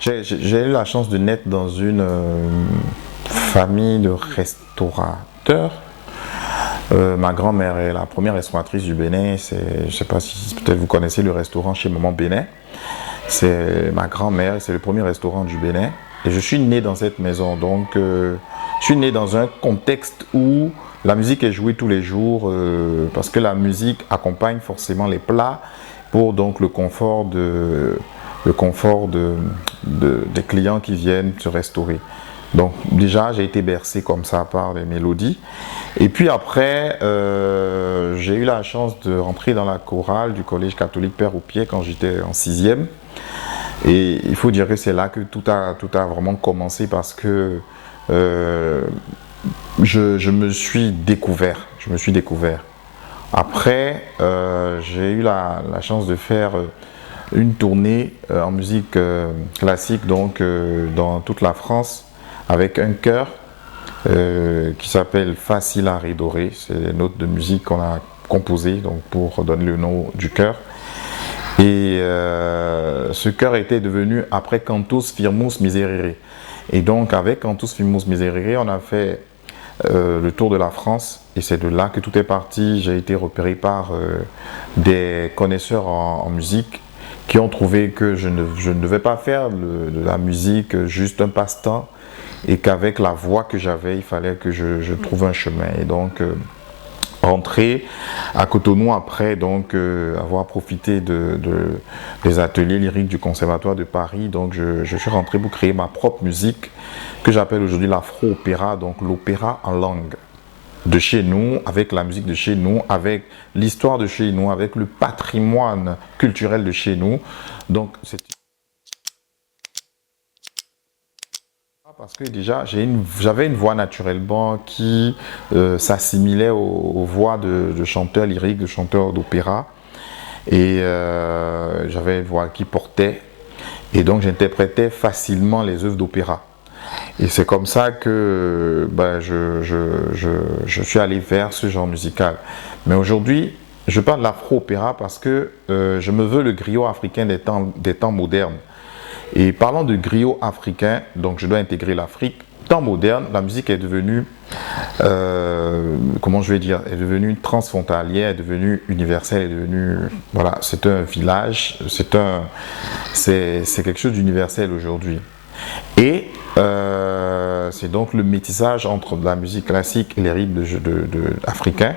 J'ai eu la chance de naître dans une famille de restaurateurs. Ma grand-mère est la première restauratrice du Bénin. Je ne sais pas si peut-être vous connaissez le restaurant chez Maman Bénin. C'est ma grand-mère, c'est le premier restaurant du Bénin. Et je suis né dans cette maison. Donc, je suis né dans un contexte où la musique est jouée tous les jours parce que la musique accompagne forcément les plats pour donc le confort des clients qui viennent se restaurer. Donc déjà, j'ai été bercé comme ça par les mélodies. Et puis après, j'ai eu la chance de rentrer dans la chorale du collège catholique Père Aupier quand j'étais en sixième. Et il faut dire que c'est là que tout a vraiment commencé parce que euh, je me suis découvert. Je me suis découvert. Après, j'ai eu la chance de faire une tournée en musique classique donc dans toute la France avec un chœur qui s'appelle Facile à Doré. C'est les notes de musique qu'on a composées donc pour donner le nom du chœur. Et ce chœur était devenu après Cantus Firmus Miserere. Et donc avec Cantus Firmus Miserere, on a fait le tour de la France et c'est de là que tout est parti. J'ai été repéré par des connaisseurs en musique qui ont trouvé que je ne devais pas faire de la musique juste un passe-temps et qu'avec la voix que j'avais, il fallait que je trouve un chemin. Et donc, rentrer à Cotonou après donc avoir profité des ateliers lyriques du Conservatoire de Paris. Donc, je suis rentré pour créer ma propre musique que j'appelle aujourd'hui l'afro-opéra, donc l'opéra en langue de chez nous, avec la musique de chez nous, avec l'histoire de chez nous, avec le patrimoine culturel de chez nous. Donc, c'est parce que déjà, j'avais une voix naturellement qui s'assimilait aux voix de chanteurs lyriques, de chanteurs d'opéra. Et j'avais une voix qui portait. Et donc, j'interprétais facilement les œuvres d'opéra. Et c'est comme ça que ben, je suis allé vers ce genre musical. Mais aujourd'hui, je parle de l'afro-opéra parce que je me veux le griot africain des temps modernes. Et parlant de griot africain, donc je dois intégrer l'Afrique. Temps moderne, la musique est devenue, comment je vais dire, est devenue transfrontalière, est devenue universelle, est devenue, voilà, c'est un village, c'est quelque chose d'universel aujourd'hui. Et c'est donc le métissage entre la musique classique et les rythmes africains,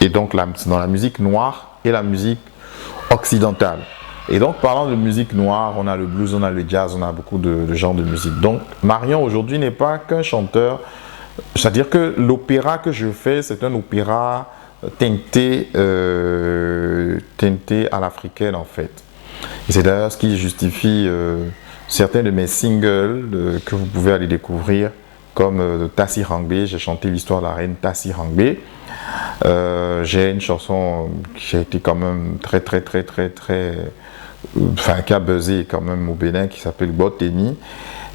et donc dans la musique noire et la musique occidentale. Et donc, parlant de musique noire, on a le blues, on a le jazz, on a beaucoup de genres de musique. Donc, Marion aujourd'hui n'est pas qu'un chanteur, c'est-à-dire que l'opéra que je fais, c'est un opéra teinté à l'africaine en fait. Et c'est d'ailleurs ce qui justifie certains de mes singles que vous pouvez aller découvrir, comme Tassi Rangbe. J'ai chanté l'histoire de la reine Tassi Rangbe. J'ai une chanson qui a été quand même enfin qui a buzzé quand même au Bénin, qui s'appelle Boteni.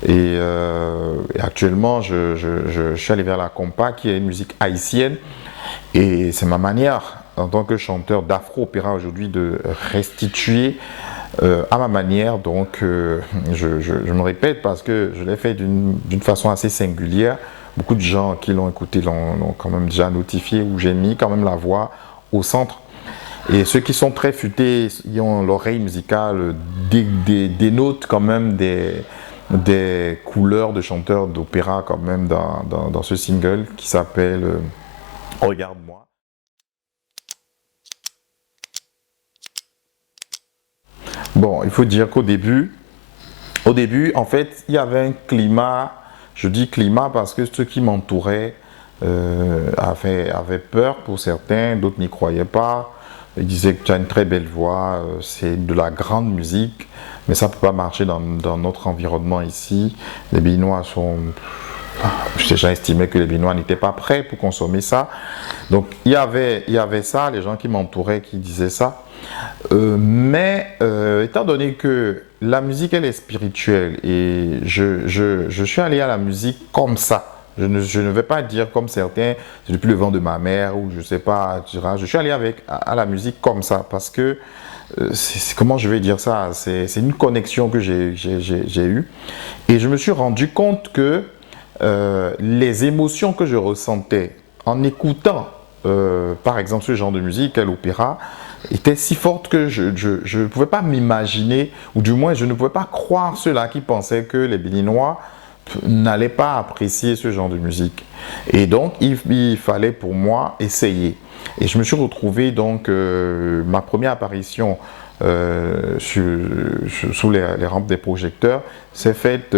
Et actuellement, je suis allé vers la compa, qui est une musique haïtienne. Et c'est ma manière, en tant que chanteur d'afro-opéra aujourd'hui, de restituer à ma manière. Donc, je me répète parce que je l'ai fait d'une façon assez singulière. Beaucoup de gens qui l'ont écouté l'ont quand même déjà notifié, où j'ai mis quand même la voix au centre. Et ceux qui sont très futés, ils ont l'oreille musicale, dénotent quand même des couleurs de chanteurs d'opéra quand même dans ce single qui s'appelle Regarde-moi. Bon, il faut dire au début, en fait, il y avait un climat, je dis climat parce que ceux qui m'entouraient avaient peur pour certains, d'autres n'y croyaient pas. Ils disaient que tu as une très belle voix, c'est de la grande musique, mais ça ne peut pas marcher dans notre environnement ici. Les Béninois sont... J'ai déjà estimé que les Béninois n'étaient pas prêts pour consommer ça. Donc il y avait ça, les gens qui m'entouraient qui disaient ça. Étant donné que la musique elle est spirituelle et je suis allé à la musique comme ça, Je ne vais pas dire comme certains, c'est depuis le vent de ma mère ou je sais pas, etc. Je suis allé à la musique comme ça parce que, comment je vais dire ça, c'est une connexion que j'ai eue. Et je me suis rendu compte que les émotions que je ressentais en écoutant, par exemple, ce genre de musique, l'opéra, étaient si fortes que je ne pouvais pas m'imaginer, ou du moins je ne pouvais pas croire ceux-là qui pensaient que les Béninois n'allaient pas apprécier ce genre de musique. Et donc, il fallait pour moi essayer. Et je me suis retrouvé donc, ma première apparition sous les rampes des projecteurs s'est faite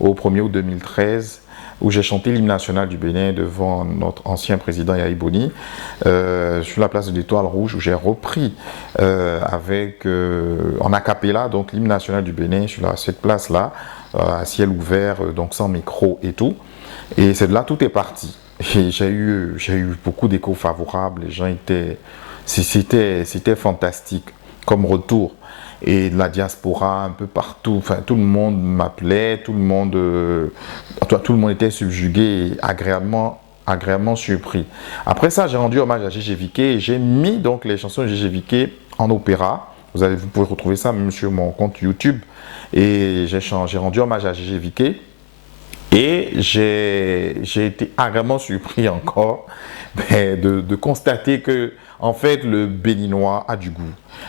au 1er août 2013 où j'ai chanté l'hymne national du Bénin devant notre ancien président Yahi Boni sur la place de l'Étoile Rouge où j'ai repris en a cappella donc l'hymne national du Bénin sur cette place-là à ciel ouvert donc sans micro et tout, et c'est de là tout est parti. Et j'ai eu beaucoup d'échos favorables, les gens c'était fantastique comme retour. Et de la diaspora un peu partout, enfin tout le monde m'appelait, tout le monde était subjugué et agréablement surpris. Après ça, j'ai rendu hommage à Gégé Viqué et j'ai mis donc les chansons de Gégé Viqué en opéra. Vous pouvez retrouver ça même sur mon compte YouTube. Et j'ai rendu hommage à Gégé Viqué. Et j'ai été agréablement surpris encore de constater que, en fait, le Béninois a du goût.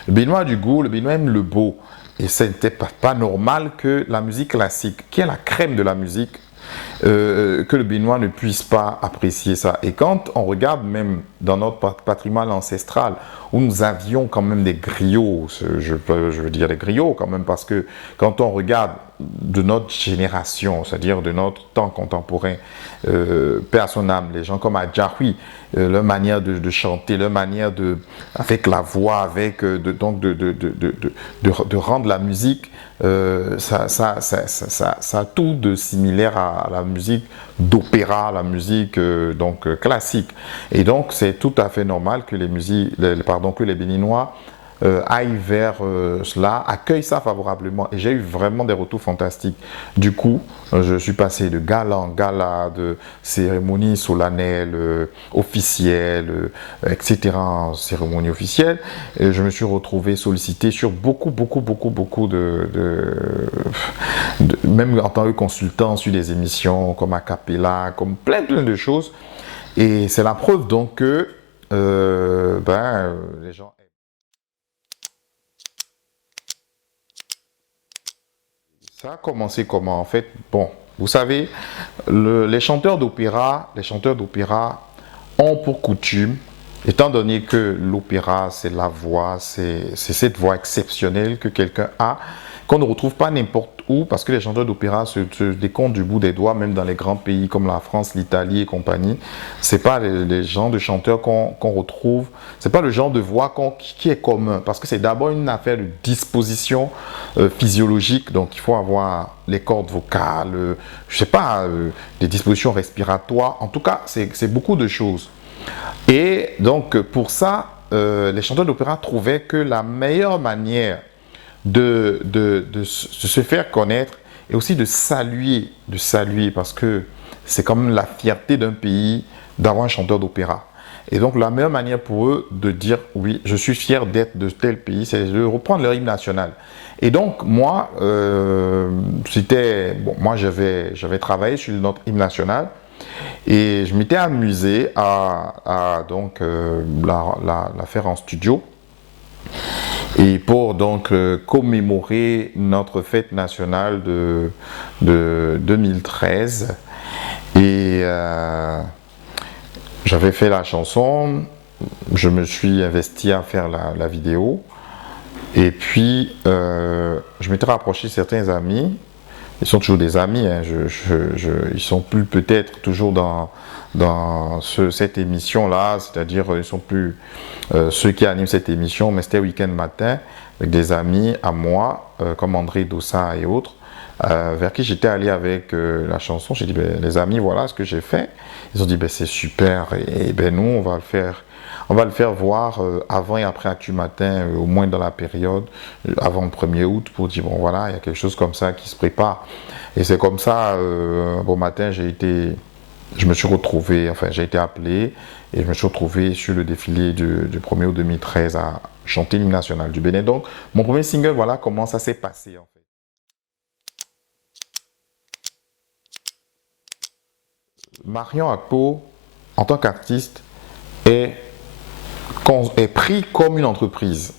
Le Béninois a du goût, le Béninois aime le beau. Et ce n'était pas normal que la musique classique, qui est la crème de la musique, que le Béninois ne puisse pas apprécier ça. Et quand on regarde même dans notre patrimoine ancestral, où nous avions quand même des griots, je veux dire des griots quand même, parce que quand on regarde de notre génération, c'est-à-dire de notre temps contemporain, paix à son âme, les gens comme Adjahoui, leur manière de chanter, leur manière avec la voix, avec donc de rendre la musique, ça a tout de similaire à la musique d'opéra, la musique donc classique. Et donc c'est tout à fait normal que que les Béninois aillent vers cela, accueillent ça favorablement. Et j'ai eu vraiment des retours fantastiques. Du coup, je suis passé de gala en gala, de cérémonie solennelle, officielle, etc. en cérémonie officielle. Et je me suis retrouvé sollicité sur beaucoup même en tant que consultant sur des émissions comme Acapella, comme plein de choses. Et c'est la preuve donc que les gens... Ça a commencé comment? En fait, bon, vous savez, les chanteurs d'opéra ont pour coutume, étant donné que l'opéra, c'est la voix, c'est cette voix exceptionnelle que quelqu'un a, qu'on ne retrouve pas n'importe où, parce que les chanteurs d'opéra se décomptent du bout des doigts, même dans les grands pays comme la France, l'Italie et compagnie. C'est pas les genres de chanteurs qu'on retrouve, c'est pas le genre de voix qui est commun, parce que c'est d'abord une affaire de disposition physiologique, donc il faut avoir les cordes vocales, je sais pas, des dispositions respiratoires, en tout cas, c'est beaucoup de choses. Et donc, pour ça, les chanteurs d'opéra trouvaient que la meilleure manière de se faire connaître et aussi de saluer, parce que c'est quand même la fierté d'un pays d'avoir un chanteur d'opéra. Et donc, la meilleure manière pour eux de dire « oui, je suis fier d'être de tel pays », c'est de reprendre leur hymne national. Et donc, moi, moi j'avais travaillé sur notre hymne national et je m'étais amusé à donc, la faire en studio. Et pour donc commémorer notre fête nationale de 2013. Et j'avais fait la chanson, je me suis investi à faire la vidéo. Et puis, je m'étais rapproché de certains amis. Ils sont toujours des amis, hein. Ils sont plus peut-être toujours dans cette émission-là, c'est-à-dire ils sont plus ceux qui animent cette émission, mais c'était week-end matin avec des amis à moi, comme André Dossa et autres, vers qui j'étais allé avec la chanson. J'ai dit, ben, les amis, voilà ce que j'ai fait. Ils ont dit, ben, c'est super, et ben, nous, on va le faire voir avant et après Actu Matin, au moins dans la période, avant le 1er août, pour dire, bon voilà, il y a quelque chose comme ça qui se prépare. Et c'est comme ça, un beau matin, j'ai été je me suis retrouvé, enfin j'ai été appelé et je me suis retrouvé sur le défilé du 1er août 2013 à chanter l'hymne national du Bénin. Donc mon premier single, voilà comment ça s'est passé en fait. Marion Akpo, en tant qu'artiste, est pris comme une entreprise.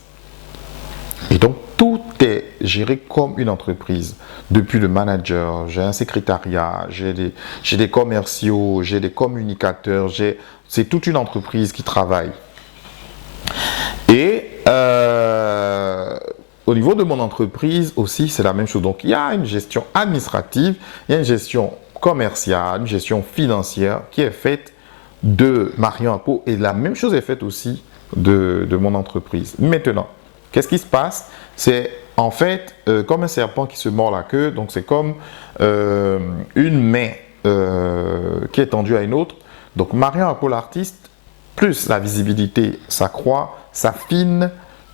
Et donc, tout est géré comme une entreprise. Depuis le manager, j'ai un secrétariat, j'ai des commerciaux, j'ai des communicateurs, c'est toute une entreprise qui travaille. Et au niveau de mon entreprise aussi, c'est la même chose. Donc, il y a une gestion administrative, il y a une gestion commerciale, une gestion financière qui est faite de Marion Akpo et la même chose est faite aussi de mon entreprise. Maintenant, qu'est-ce qui se passe? C'est en fait comme un serpent qui se mord la queue, donc c'est comme une main qui est tendue à une autre. Donc Marion Akpo l'artiste, plus la visibilité s'accroît, s'affine,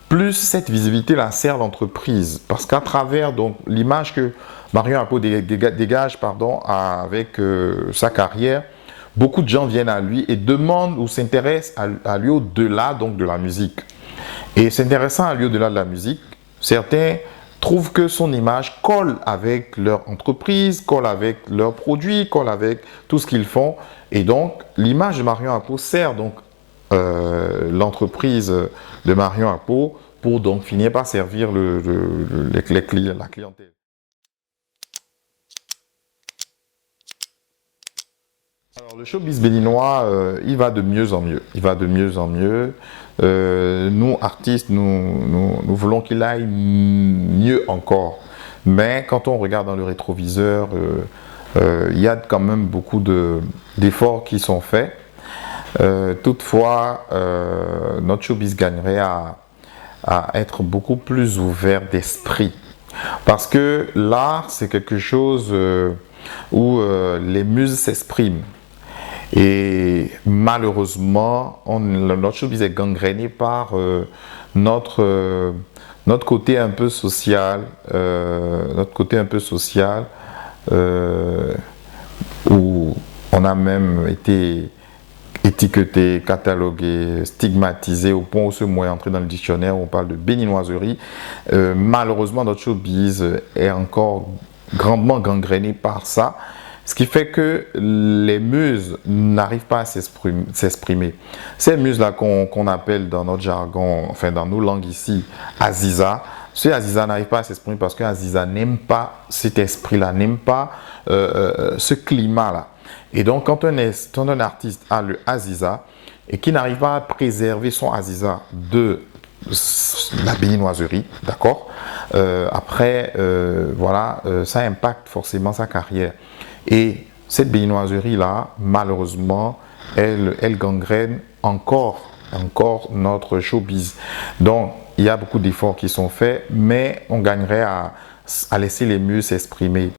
plus cette visibilité-là sert l'entreprise. Parce qu'à travers donc l'image que Marion Akpo dégage avec sa carrière, beaucoup de gens viennent à lui et demandent ou s'intéressent à lui au-delà donc de la musique. Et s'intéressant à lui au-delà de la musique, certains trouvent que son image colle avec leur entreprise, colle avec leurs produits, colle avec tout ce qu'ils font. Et donc, l'image de Marion Akpo sert donc l'entreprise de Marion Akpo pour donc finir par servir la clientèle. Alors, le showbiz béninois, il va de mieux en mieux. Il va de mieux en mieux. Nous, artistes, nous voulons qu'il aille mieux encore. Mais quand on regarde dans le rétroviseur, il y a quand même beaucoup d'efforts qui sont faits. Toutefois, notre showbiz gagnerait à être beaucoup plus ouvert d'esprit. Parce que l'art, c'est quelque chose où les muses s'expriment. Et malheureusement, notre showbiz est gangréné par notre côté un peu social, où on a même été étiqueté, catalogué, stigmatisé au point où ce mot est entré dans le dictionnaire, où on parle de béninoiserie. Malheureusement, notre showbiz est encore grandement gangréné par ça. Ce qui fait que les muses n'arrivent pas à s'exprimer. Ces muses-là qu'on appelle dans notre jargon, enfin dans nos langues ici, Aziza, ces Aziza n'arrivent pas à s'exprimer parce qu'Aziza n'aime pas cet esprit-là, n'aime pas ce climat-là. Et donc quand un artiste a le Aziza et qui n'arrive pas à préserver son Aziza de la béninoiserie, d'accord, après, voilà, ça impacte forcément sa carrière. Et cette béninoiserie-là, malheureusement, elle gangrène encore notre showbiz. Donc, il y a beaucoup d'efforts qui sont faits, mais on gagnerait à laisser les muses s'exprimer.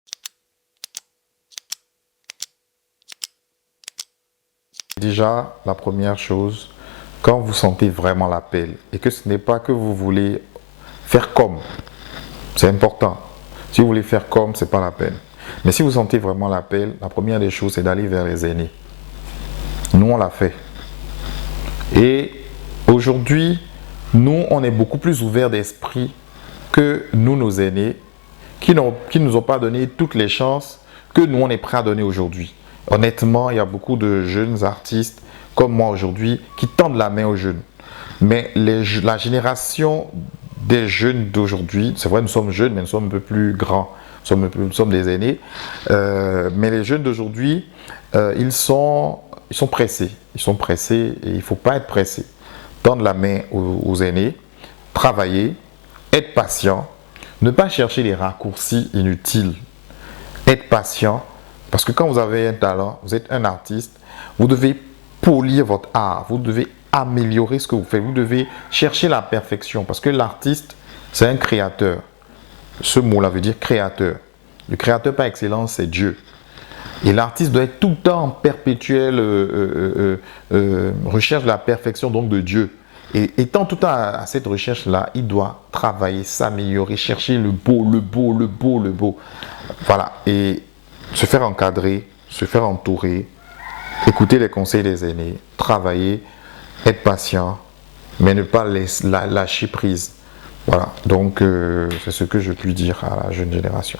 Déjà, la première chose, quand vous sentez vraiment l'appel et que ce n'est pas que vous voulez faire comme, c'est important. Si vous voulez faire comme, ce n'est pas la peine. Mais si vous sentez vraiment l'appel, la première des choses, c'est d'aller vers les aînés. Nous, on l'a fait. Et aujourd'hui, nous, on est beaucoup plus ouverts d'esprit que nous, nos aînés, qui ne nous ont pas donné toutes les chances que nous, on est prêts à donner aujourd'hui. Honnêtement, il y a beaucoup de jeunes artistes comme moi aujourd'hui qui tendent la main aux jeunes. Mais la génération des jeunes d'aujourd'hui, c'est vrai, nous sommes jeunes, mais nous sommes un peu plus grands. Nous sommes des aînés, mais les jeunes d'aujourd'hui, ils sont pressés. Ils sont pressés et il ne faut pas être pressé. Tendre la main aux aînés, travailler, être patient, ne pas chercher les raccourcis inutiles. Être patient, parce que quand vous avez un talent, vous êtes un artiste, vous devez polir votre art, vous devez améliorer ce que vous faites, vous devez chercher la perfection, parce que l'artiste, c'est un créateur. Ce mot-là veut dire créateur. Le créateur par excellence, c'est Dieu. Et l'artiste doit être tout le temps en perpétuelle recherche de la perfection donc de Dieu. Et étant tout le temps à cette recherche-là, il doit travailler, s'améliorer, chercher le beau, le beau, le beau, le beau. Voilà. Et se faire encadrer, se faire entourer écouter les conseils des aînés, travailler, être patient, mais ne pas lâcher prise. Voilà, donc c'est ce que je puis dire à la jeune génération.